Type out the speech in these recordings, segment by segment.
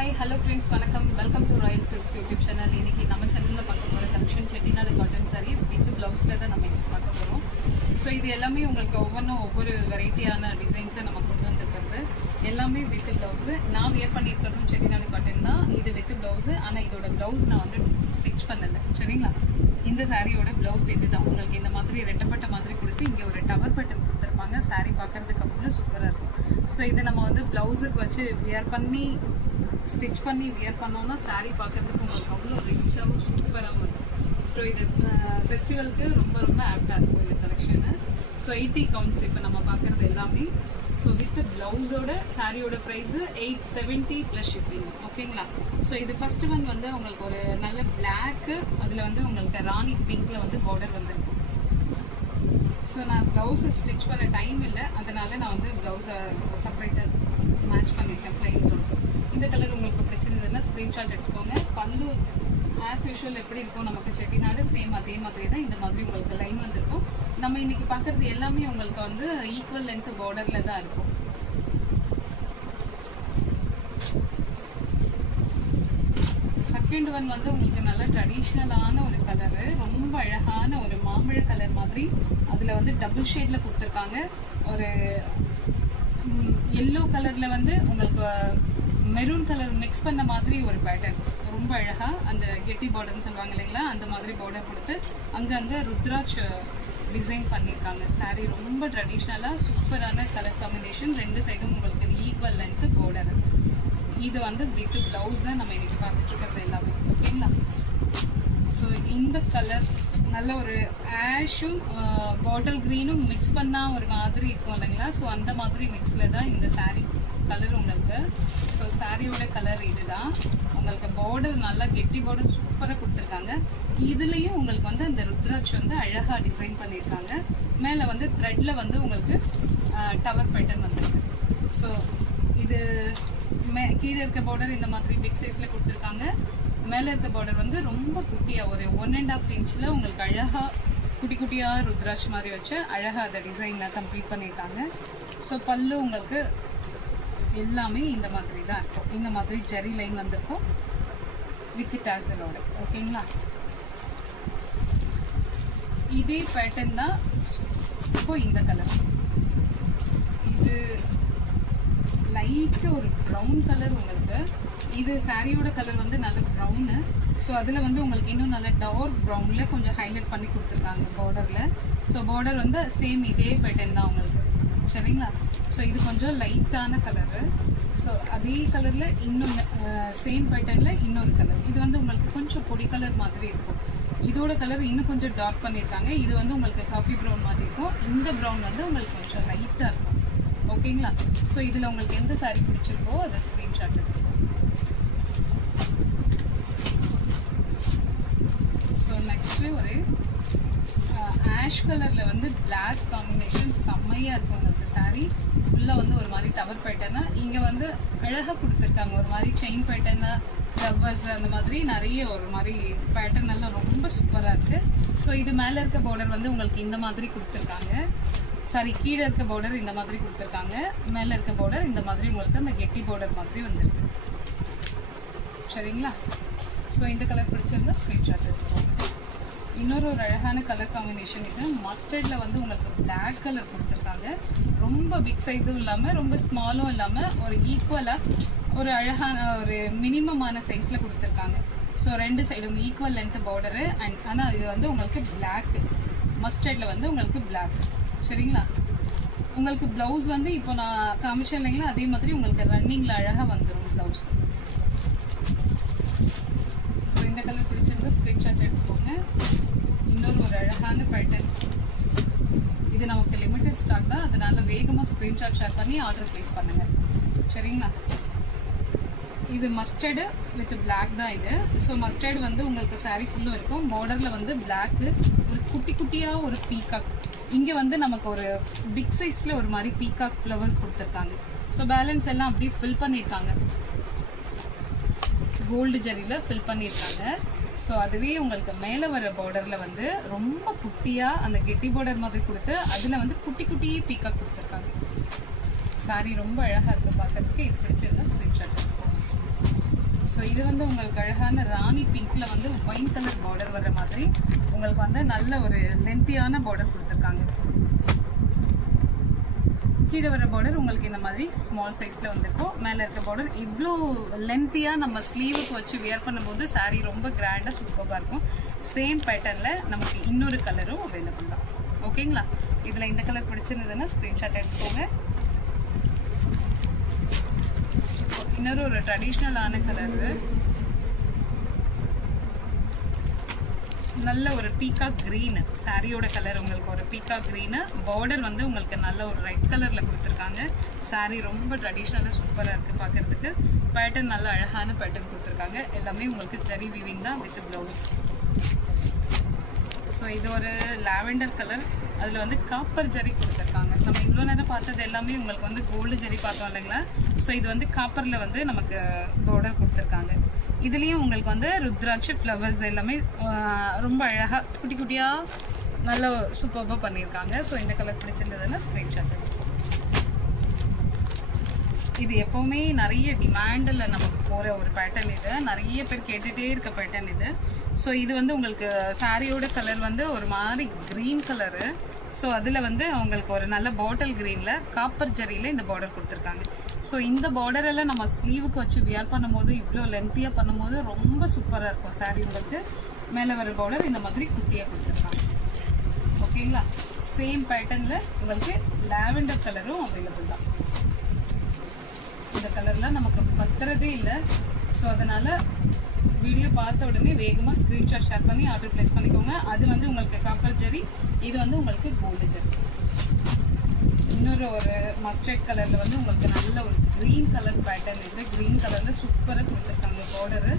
Hi hello friends, வணக்கம். Welcome to Royal silks YouTube channel. இன்னைக்கு நம்ம சேனலில் பார்க்க போகிற collection Chettinad cotton sorry with ப்ளவுஸில் தான் நம்ம இன்னைக்கு பார்க்க போகிறோம். ஸோ இது எல்லாமே உங்களுக்கு ஒவ்வொன்றும் ஒவ்வொரு வெரைட்டியான டிசைன்ஸை நம்ம கொண்டு வந்திருக்கிறது. எல்லாமே வித் ப்ளவுஸு. நான் வியர் பண்ணியிருக்கிறதும் செட்டிநாடு காட்டன் தான். இது வித் ப்ளவுஸு. ஆனால் இதோட ப்ளவுஸ் நான் வந்து ஸ்டிச் பண்ணலை, சரிங்களா? இந்த சாரியோட ப்ளவுஸ் இது தான். உங்களுக்கு இந்த மாதிரி ரெட்டப்பட்ட மாதிரி கொடுத்து இங்கே ஒரு டவர் பட்டன் கொடுத்துருப்பாங்க. சாரி பார்க்கறதுக்கு அவ்வளோ சூப்பராக இருக்கும். ஸோ இதை நம்ம வந்து ப்ளவுஸுக்கு வச்சு வியர் பண்ணி ஸ்டிச் பண்ணி வியர் பண்ணோம்னா சாரீ பார்க்கறதுக்கு உங்களுக்கு அவ்வளோ ரிச்சாகவும் சூப்பராகவும் இருக்கும். ஸோ இது ஃபெஸ்டிவலுக்கு ரொம்ப ரொம்ப ஆப்டாக இருக்கும் இந்த கலெக்ஷனு. ஸோ 80 கவுண்ட்ஸ் இப்போ நம்ம பார்க்குறது எல்லாமே. ஸோ வித் ப்ளவுஸோட சாரியோட ப்ரைஸு 870 ப்ளஸ் ஷிப்பிங், ஓகேங்களா? ஸோ இது ஃபர்ஸ்ட் ஒன் வந்து உங்களுக்கு ஒரு நல்ல பிளாக்கு, அதில் வந்து உங்களுக்கு ராணி பிங்க்ல வந்து பார்டர் வந்துருக்கும். ஸோ நான் ப்ளவுஸை ஸ்டிச் பண்ண டைம் இல்லை, அதனால நான் வந்து ப்ளவுஸை செப்பரேட்டாக மேட்ச் பண்ணியிருக்கேன் பிளைன் ப்ளவுஸ். இந்த கலர் உங்களுக்கு பிடிச்சிருந்ததுன்னா ஸ்க்ரீன்ஷாட் எடுத்துக்கோங்க. பல்லு ஆஸ் யூஷுவல் எப்படி இருக்கும் நமக்கு செட்டிநாடு, சேம் அதே மாதிரி தான் இந்த மாதிரி உங்களுக்கு லைன் வந்திருக்கும். நம்ம இன்னைக்கு பார்க்கறது எல்லாமே உங்களுக்கு வந்து ஈக்குவல் லென்த் பார்டர்ல தான் இருக்கும். செகண்ட் ஒன் வந்து உங்களுக்கு நல்ல ட்ரெடிஷ்னலான ஒரு கலரு, ரொம்ப அழகான ஒரு மாம்பழ கலர் மாதிரி. அதில் வந்து டபுள் ஷேட்ல கொடுத்துருக்காங்க. ஒரு எல்லோ கலர்ல வந்து உங்களுக்கு மெரூன் கலர் மிக்ஸ் பண்ண மாதிரி ஒரு பேட்டர்ன், ரொம்ப அழகா அந்த கெட்டி பார்டர்னு சொல்லுவாங்க இல்லைங்களா, அந்த மாதிரி பார்டர் கொடுத்து அங்கங்கே ருத்ராட்ச் டிசைன் பண்ணியிருக்காங்க. சாரீ ரொம்ப ட்ரெடிஷ்னலாக சூப்பரான கலர் காம்பினேஷன். ரெண்டு சைடும் உங்களுக்கு ஈக்குவல் லென்த் பார்டர். இது வந்து வித் ப்ளவுஸ் தான் நம்ம இன்னைக்கு பார்த்துட்டு இருக்கிறது எல்லாமே, ஓகேங்களா? ஸோ இந்த கலர் நல்ல ஒரு ஆஷும் பாட்டில் க்ரீனும் மிக்ஸ் பண்ணால் ஒரு மாதிரி இருக்கும் இல்லைங்களா? ஸோ அந்த மாதிரி மிக்ஸில் தான் இந்த சாரீ கலர் உங்களுக்கு. ஸோ சாரியோட கலர் இதுதான். உங்களுக்கு பார்டர் நல்லா கெட்டி பார்டர் சூப்பராக கொடுத்துருக்காங்க. இதுலேயும் உங்களுக்கு வந்து அந்த ருத்ராட்ச் வந்து அழகாக டிசைன் பண்ணியிருக்காங்க. மேலே வந்து த்ரெட்டில் வந்து உங்களுக்கு டவர் பேட்டர்ன் வந்துருக்கு. ஸோ இது கீழே இருக்க பார்டர் இந்த மாதிரி பிக் சைஸில் கொடுத்துருக்காங்க. மேலே இருக்க பார்டர் வந்து ரொம்ப குட்டியாக ஒரு 1.5 இன்ச்சில் உங்களுக்கு அழகாக குட்டி குட்டியாக ருத்ராட்ச் மாதிரி வச்சு அழகாக அதை டிசைனை கம்ப்ளீட் பண்ணியிருக்காங்க. ஸோ பல்லு உங்களுக்கு எல்லாமே இந்த மாதிரி தான் இருக்கும். இந்த மாதிரி ஜெரி லைன் வந்திருக்கும் வித் டாசலோட, ஓகேங்களா? இதே பேட்டர்ன் தான் இப்போ இந்த கலர். இது லைட்டு ஒரு ப்ரௌன் கலர் உங்களுக்கு. இது சாரியோட கலர் வந்து நல்ல ப்ரௌனு. ஸோ அதில் வந்து உங்களுக்கு இன்னும் நல்ல டார்க் ப்ரௌனில் கொஞ்சம் ஹைலைட் பண்ணி கொடுத்துருக்காங்க பார்டரில். ஸோ பார்டர் வந்து சேம் இதே பேட்டர்ன் தான் உங்களுக்கு, சரிங்களா? ஸோ இது கொஞ்சம் லைட்டான கலரு. ஸோ அதே கலரில் இன்னொன்று சேம் பேட்டர்னில் இன்னொரு கலர். இது வந்து உங்களுக்கு கொஞ்சம் பொடி கலர் மாதிரி இருக்கும். இதோட கலர் இன்னும் கொஞ்சம் டார்க் பண்ணியிருக்காங்க. இது வந்து உங்களுக்கு காஃபி ப்ரௌன் மாதிரி இருக்கும். இந்த ப்ரௌன் வந்து உங்களுக்கு கொஞ்சம் லைட்டாக இருக்கும், ஓகேங்களா? ஸோ இதில் உங்களுக்கு எந்த சாரீ பிடிச்சிருக்கோ அதை ஸ்க்ரீன்ஷாட் எடுத்துக்கோங்க. ஸோ நெக்ஸ்ட்டு ஒரு ஆஷ் கலரில் வந்து பிளாக் காம்பினேஷன் செம்மையாக இருக்கும் உங்களுக்கு. சாரீ ஃபுல்லாக வந்து ஒரு மாதிரி டவர் பேட்டர்னா இங்கே வந்து அழகாக கொடுத்துருக்காங்க. ஒரு மாதிரி செயின் பேட்டர்னா ஃப்ளவர்ஸ் அந்த மாதிரி நிறைய ஒரு மாதிரி பேட்டர்ன் எல்லாம் ரொம்ப சூப்பராக இருக்குது. ஸோ இது மேலே இருக்க பார்டர் வந்து உங்களுக்கு இந்த மாதிரி கொடுத்துருக்காங்க. சாரி, கீழே இருக்க பார்டர் இந்த மாதிரி கொடுத்துருக்காங்க. மேலே இருக்க பார்டர் இந்த மாதிரி உங்களுக்கு அந்த கெட்டி பார்டர் மாதிரி வந்துருக்கு, சரிங்களா? ஸோ இந்த கலர் பிடிச்சிருந்தா ஸ்க்ரீன்ஷாட் எடுத்துக்கோங்க. இன்னொரு ஒரு அழகான கலர் காம்பினேஷன் இது. மஸ்டர்டில் வந்து உங்களுக்கு பிளாக் கலர் கொடுத்துருக்காங்க. ரொம்ப பிக் சைஸும் இல்லாமல் ரொம்ப ஸ்மாலும் இல்லாமல் ஒரு ஈக்குவலாக ஒரு அழகான ஒரு மினிமமான சைஸில் கொடுத்துருக்காங்க. ஸோ ரெண்டு சைடும் ஈக்குவல் லென்த் பார்டரு. அண்ட் ஆனால் இது வந்து உங்களுக்கு பிளாக், மஸ்டர்டில் வந்து உங்களுக்கு பிளாக், சரிங்களா? உங்களுக்கு ப்ளவுஸ் வந்து இப்போ நான் காமிச்சேன் இல்லைங்களா, அதே மாதிரி உங்களுக்கு ரன்னிங்கில் அழகாக வந்துடும் ப்ளவுஸ். ஸோ இந்த கலர் பிடிச்சிருந்தா ஸ்க்ரீன்ஷாட் எடுத்துக்கோங்க. இன்னொரு ஒரு அழகான பேட்டர்ன். இது நமக்கு லிமிட்டட் ஸ்டாக் தான், அதனால வேகமாக ஸ்க்ரீன்ஷாட் ஷேர் பண்ணி ஆர்டர் ப்ளேஸ் பண்ணுங்க, சரிங்களா? இது மஸ்டர்டு வித் பிளாக் தான் இது. ஸோ மஸ்டர்டு வந்து உங்களுக்கு சாரீ ஃபுல்லும் இருக்கும். பார்டரில் வந்து பிளாக்கு, ஒரு குட்டி குட்டியாக ஒரு பீகாக். இங்கே வந்து நமக்கு ஒரு பிக் சைஸில் ஒரு மாதிரி பீகாக் ஃப்ளவர்ஸ் கொடுத்துருக்காங்க. ஸோ பேலன்ஸ் எல்லாம் அப்படியே ஃபில் பண்ணியிருக்காங்க, கோல்டு ஜரியில் ஃபில் பண்ணியிருக்காங்க. ஸோ அதுவே உங்களுக்கு மேலே வர பார்டரில் வந்து ரொம்ப குட்டியாக அந்த கெட்டி பார்டர் மாதிரி கொடுத்து அதில் வந்து குட்டி குட்டி பீக்காக கொடுத்துருக்காங்க. சாரி ரொம்ப அழகாக இருக்குது பார்க்கறதுக்கு. இது பிடிச்சிருந்தா ஸ்க்ரீன்ஷாட் எடுத்துக்கோங்க. இது வந்து உங்களுக்கு அழகான ராணி பிங்க்ல வந்து ஒயின் கலர் பார்டர் வர்ற மாதிரி உங்களுக்கு வந்து நல்ல ஒரு லென்த்தியான பார்டர் கொடுத்துருக்காங்க. கீழே வர பார்டர் உங்களுக்கு இந்த மாதிரி ஸ்மால் சைஸ்ல வந்திருக்கும். மேல இருக்க பார்டர் இவ்வளோ லென்த்தியா நம்ம ஸ்லீவுக்கு வச்சு வியர் பண்ணும்போது சாரீ ரொம்ப கிராண்டா சூப்பரா இருக்கும். சேம் பேட்டர்ன்ல நமக்கு இன்னொரு கலரும் அவைலபிள் தான். ஓகேங்களா? இதுல இந்த கலர் பிடிச்சிருந்ததுன்னா ஸ்கிரீன்ஷாட் எடுத்துக்கோங்க. இப்போ இன்னொரு ஒரு ட்ரெடிஷ்னலான கலர், நல்ல ஒரு பீகாக் கிரீன் சாரியோட கலர். உங்களுக்கு ஒரு பீகாக் கிரீன் பார்டர் வந்து உங்களுக்கு நல்ல ஒரு ரெட் கலர்ல கொடுத்துருக்காங்க. சாரி ரொம்ப ட்ரெடிஷ்னலா சூப்பரா இருக்கு பாக்குறதுக்கு. பேட்டர்ன் நல்ல அழகான பேட்டர்ன் கொடுத்துருக்காங்க. எல்லாமே உங்களுக்கு ஜரி வீவிங் தான் வித் பிளவுஸ். ஸோ இது ஒரு லாவெண்டர் கலர், அதில் வந்து காப்பர் ஜரி கொடுத்துருக்காங்க. நம்ம இவ்வளோ நேரம் பார்த்தது எல்லாமே உங்களுக்கு வந்து கோல்டு ஜரி பார்த்தோம் இல்லைங்களா? ஸோ இது வந்து காப்பரில் வந்து நமக்கு பார்டர் கொடுத்துருக்காங்க. இதுலேயும் உங்களுக்கு வந்து ருத்ராட்சி ஃப்ளவர்ஸ் எல்லாமே ரொம்ப அழகாக குட்டி குட்டியாக நல்ல சூப்பராக பண்ணியிருக்காங்க. ஸோ இந்த கலர் பிடிச்சிருந்ததுன்னா ஸ்க்ரீன்ஷாட். இது எப்போவுமே நிறைய டிமாண்டில் நமக்கு போகிற ஒரு பேட்டர்ன். இது நிறைய பேர் கேட்டுகிட்டே இருக்க பேட்டர்ன் இது. ஸோ இது வந்து உங்களுக்கு சாரியோட கலர் வந்து ஒரு மாதிரி க்ரீன் கலரு. ஸோ அதில் வந்து உங்களுக்கு ஒரு நல்ல பாட்டில் க்ரீனில் காப்பர் ஜரியில் இந்த பார்டர் கொடுத்துருக்காங்க. ஸோ இந்த பார்டரெல்லாம் நம்ம ஸ்லீவுக்கு வச்சு வியர் பண்ணும்போது இவ்வளோ லென்த்தியாக பண்ணும்போது ரொம்ப சூப்பராக இருக்கும் சாரி. உங்களுக்கு மேலே வர பார்டர் இந்த மாதிரி குட்டியாக கொடுத்துருக்காங்க. ஓகேங்களா? சேம் பேட்டர்னில் உங்களுக்கு லாவெண்டர் கலரும் அவைலபிள் தான். இந்த கலர்லாம் நமக்கு பத்துறதே இல்லை. ஸோ அதனால் வீடியோ பார்த்த உடனே வேகமாக ஸ்க்ரீன்ஷாட் ஷேர் பண்ணி ஆர்டர் பிளேஸ் பண்ணிக்கோங்க. அது வந்து உங்களுக்கு காப்பர் ஜரி, இது வந்து உங்களுக்கு கோல்டு ஜரி. இன்னொரு ஒரு மஸ்டர்ட் கலரில் வந்து உங்களுக்கு நல்ல ஒரு க்ரீன் கலர் பேட்டர்ன். இது க்ரீன் கலரில் சூப்பராக கொடுத்துருக்காங்க பார்டரு.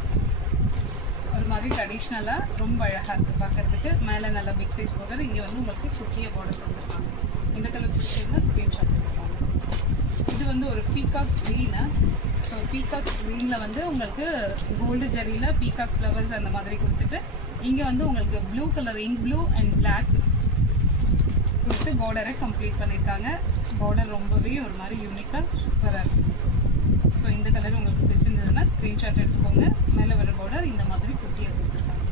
ஒரு மாதிரி ட்ரெடிஷ்னலாக ரொம்ப அழகாக இருக்குது பார்க்குறதுக்கு. மேலே நல்லா பிக் சைஸ் பார்டர், இங்கே வந்து உங்களுக்கு குட்டியாக பார்டர் கொடுத்துருக்காங்க. இந்த கலர் பிடிச்சிருந்தா ஸ்க்ரீன்ஷாட் எடுத்துக்கோங்க. இது வந்து ஒரு பீகாக் க்ரீனு. ஸோ பீகாக் க்ரீனில் வந்து உங்களுக்கு கோல்டு ஜரியில் பீகாக் ஃப்ளவர்ஸ் அந்த மாதிரி கொடுத்துட்டு இங்கே வந்து உங்களுக்கு blue colour ink blue and black கொடுத்து பார்டரை கம்ப்ளீட் பண்ணியிருக்காங்க. பார்டர் ரொம்பவே ஒரு மாதிரி யூனிக்காக சூப்பராக இருக்குது. ஸோ இந்த கலர் உங்களுக்கு பிடிச்சிருந்ததுன்னா ஸ்க்ரீன்ஷாட் எடுத்துக்கோங்க. மேலே வர பார்டர் இந்த மாதிரி குட்டியாக கொடுத்துருக்காங்க.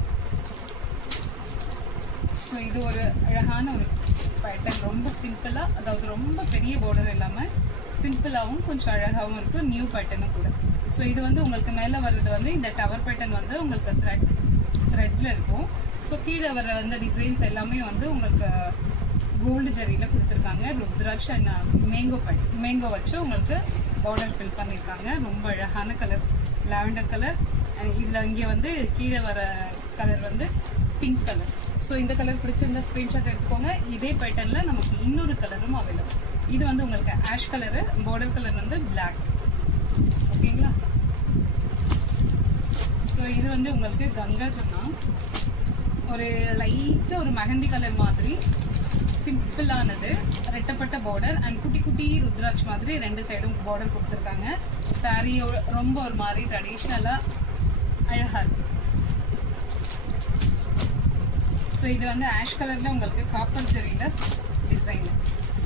ஸோ இது ஒரு அழகான ஒரு பேட்டர்ன். ரொம்ப சிம்பிளாக, அதாவது ரொம்ப பெரிய பார்டர் இல்லாமல் சிம்பிளாகவும் கொஞ்சம் அழகாகவும் இருக்கும். நியூ பேட்டர்னும் கூட. ஸோ இது வந்து உங்களுக்கு மேலே வர்றது வந்து இந்த டவர் பேட்டர்ன் வந்து உங்களுக்கு த்ரெட்ல இருக்கும். ஸோ கீழே வர வந்து டிசைன்ஸ் எல்லாமே வந்து உங்களுக்கு கோல்டு ஜரியில் கொடுத்துருக்காங்க. ருத்ராட்சி அண்ட் மேங்கோ வச்சு உங்களுக்கு பார்டர் ஃபில் பண்ணியிருக்காங்க. ரொம்ப அழகான கலர் லாவெண்டர் கலர். இதில் இங்கே வந்து கீழே வர கலர் வந்து பிங்க் கலர். ஸோ இந்த கலர் பிடிச்சிருந்தா ஸ்க்ரீன்ஷாட் எடுத்துக்கோங்க. இதே பேட்டர்னில் நமக்கு இன்னொரு கலரும் அவைலபிள். இது வந்து உங்களுக்கு ஆஷ் கலரு, பார்டர் கலர் வந்து பிளாக். ஓகேங்களா? ஸோ இது வந்து உங்களுக்கு கங்கா ஜமுனா, ஒரு லைட்டாக ஒரு மெஹந்தி கலர் மாதிரி சிம்பிளானது, ரெட்டப்பட்ட பார்டர் அண்ட் குட்டி குட்டி ருத்ராட்சி மாதிரி ரெண்டு சைடும் பார்டர் கொடுத்துருக்காங்க. சாரியோட ரொம்ப ஒரு மாதிரி ட்ரெடிஷ்னலாக அழகாக இருக்கு. ஸோ இது வந்து ஆஷ் கலரில் உங்களுக்கு காப்பர் ஜரியில் டிசைன்.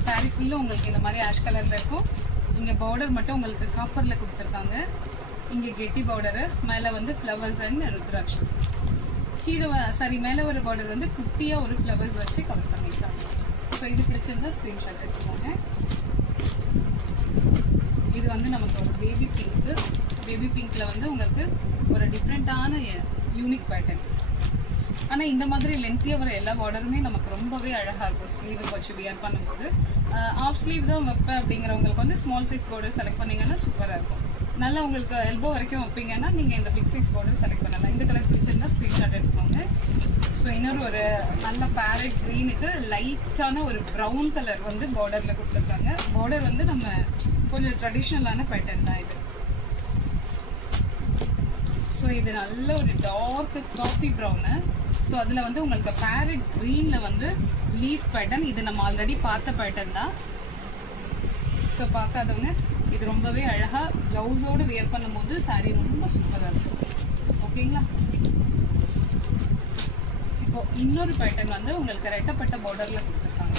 சாரி ஃபுல்லும் உங்களுக்கு இந்த மாதிரி ஆஷ் கலரில் இருக்கும். இங்கே பார்டர் மட்டும் உங்களுக்கு காப்பரில் கொடுத்துருக்காங்க. இங்கே கெட்டி பார்டரு, மேலே வந்து ஃப்ளவர்ஸ் அண்ட் ருத்ராட்சி. கீழே சாரி மேலே வர பார்டர் வந்து குட்டியாக ஒரு ஃப்ளவர்ஸ் வச்சு கவர் பண்ணியிருக்காங்க. ஸோ இது பிடிச்சிருந்தா ஸ்க்ரீன்ஷாட் எடுத்துக்கோங்க. இது வந்து நமக்கு ஒரு பேபி பிங்க்கு. பேபி பிங்க்கில் வந்து உங்களுக்கு ஒரு டிஃப்ரெண்ட்டான யூனிக் பேட்டர்ன். ஆனால் இந்த மாதிரி லென்த்தியாக வர எல்லா பார்டருமே நமக்கு ரொம்பவே அழகாக இருக்கும் ஸ்லீவுக்கு வச்சு வியர் பண்ணும்போது. ஆஃப் ஸ்லீவ் தான் வைப்பேன் அப்படிங்கிறவங்களுக்கு வந்து ஸ்மால் சைஸ் பார்டர் செலக்ட் பண்ணிங்கன்னா சூப்பராக இருக்கும். நல்லா உங்களுக்கு எல்போ வரைக்கும் வைப்பீங்கன்னா நீங்கள் இந்த பிக் சைஸ் பார்டர் செலக்ட் பண்ணலாம். இந்த கலர் பிடிச்சிருந்தா ஸ்க்ரீன்ஷாட் எடுத்துக்கோங்க. ஸோ இன்னொரு ஒரு நல்ல பேரட் க்ரீனுக்கு லைட்டான ஒரு ப்ரௌன் கலர் வந்து பார்டரில் கொடுத்துருக்காங்க. பார்டர் வந்து நம்ம கொஞ்சம் ட்ரெடிஷ்னலான பேட்டர்ன் தான் இது. ஸோ இது நல்ல ஒரு டார்க் காஃபி ப்ரௌனு. ஸோ அதில் வந்து உங்களுக்கு பேரட் க்ரீனில் வந்து லீஃப் பேட்டர்ன். இது நம்ம ஆல்ரெடி பார்த்த பேட்டர்ன் தான். ஸோ பார்க்காதவங்க இது ரொம்பவே அழகாக ப்ளவுஸோடு வியர் பண்ணும்போது சாரீ ரொம்ப சூப்பராக இருக்கும். ஓகேங்களா? இப்போ இன்னொரு பேட்டர்ன் வந்து உங்களுக்கு ரெட்டப்பட்ட பார்டரில் கொடுத்துருக்காங்க.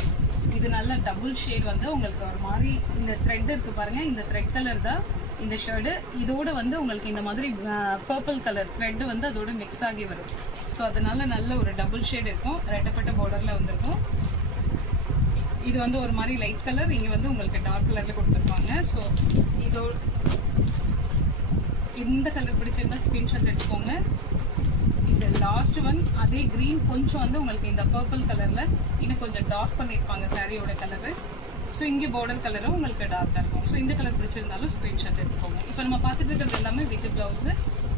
இது நல்ல டபுள் ஷேட் வந்து உங்களுக்கு ஒரு மாதிரி இந்த த்ரெட் இருக்கு பாருங்க, இந்த த்ரெட் கலர் தான் இந்த ஷர்ட் இதோட வந்து உங்களுக்கு இந்த மாதிரி பர்பிள் கலர் த்ரெட் வந்து அதோட மிக்ஸ் ஆகி வரும். ஸோ அதனால நல்ல ஒரு டபுள் ஷேட் இருக்கும், ரெட்டப்பட்ட பார்டர்ல வந்திருக்கும். இது வந்து ஒரு மாதிரி லைட் கலர், இங்க வந்து உங்களுக்கு டார்க் கலர்ல கொடுத்துருப்பாங்க. ஸோ இதோ இந்த கலர் பிடிச்சிருந்தா ஸ்கிரீன்ஷாட் எடுத்துக்கோங்க. இந்த லாஸ்ட் ஒன் அதே கிரீன் கொஞ்சம் வந்து உங்களுக்கு இந்த பர்பிள் கலர்ல இன்னும் கொஞ்சம் டார்க் பண்ணிருப்பாங்க சாரியோட கலரு. ஸோ இங்கே பார்டர் கலரும் உங்களுக்கு டார்க்காக இருக்கும். ஸோ இந்த கலர் பிடிச்சிருந்தாலும் ஸ்க்ரீன்ஷாட் எடுத்துக்கோங்க. இப்போ நம்ம பார்த்துட்டு இருக்கிறது எல்லாமே வித் பிளவுஸ்.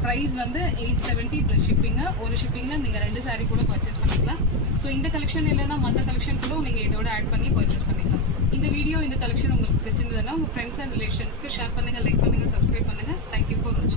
ப்ரைஸ் வந்து 870 ப்ளஸ் ஷிப்பிங்க. ஒரு ஷிப்பிங்கில் நீங்கள் 2 சாரீ கூட பர்ச்சேஸ் பண்ணிக்கலாம். ஸோ இந்த கலெக்ஷன் இல்லைன்னா மற்ற கலெக்ஷன் கூட நீங்கள் இதோட ஆட் பண்ணி பர்ச்சேஸ் பண்ணிக்கலாம். இந்த வீடியோ இந்த கலெக்ஷன் உங்களுக்கு பிடிச்சிருந்ததுன்னா உங்கள் ஃப்ரெண்ட்ஸ் அண்ட் ரிலேஷன்ஸ்க்கு ஷேர் பண்ணுங்கள், லைக் பண்ணுங்கள், சப்ஸ்கிரைப் பண்ணுங்கள். தேங்க்யூ ஃபார் வாட்சிங்.